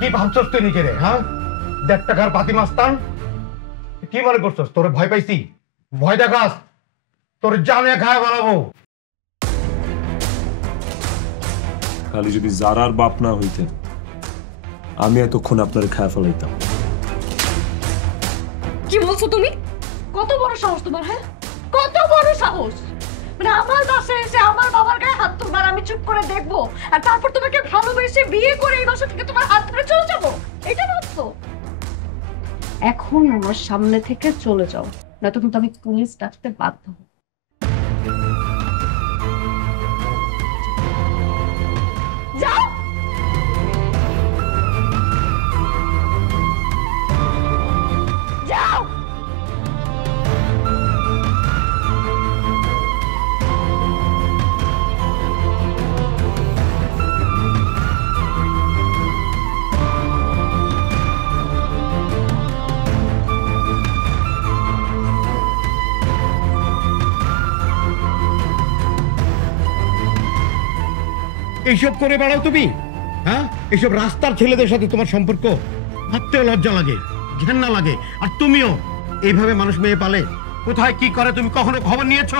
কি ভাবছস তুই নিজে রে? হ্যাঁ, 1.5 টাকার পাতি মাস্তান। কি মনে করছস তোরে ভয় পাইছি? ভয় দেখাস, তোর জানে খায় বানাবো। খালি যদি জারার বাপ না হইতেন, আমি এতক্ষণ আপনার খায় ফেলাইতাম। কি বলছো তুমি? কত বড় সাহস তোমার? হ্যাঁ, কত বড় সাহস! মানে আমার বাসায় এসে আমার বাবার গায়ে হাত তুলবার আমি চুপ করে দেখবো, আর তারপর তোমাকে ভালোবেসে বিয়ে করে এই বাসা থেকে তোমার হাত ধরে চলে যাবো, এটা ভাবছো? এখন আমার সামনে থেকে চলে যাও, নয়তো কিন্তু আমি পুলিশ ডাকতে বাধ্য হব। যাও। যাও। এইসব করে বেড়াও তুমি? হ্যাঁ, এইসব রাস্তার ছেলেদের সাথে তোমার সম্পর্ক? ভাবতেও লজ্জা লাগে, ঘেন্না লাগে। আর তুমিও এইভাবে মানুষ মেয়ে পালে? কোথায় কি করে তুমি কখনো খবর নিয়েছো?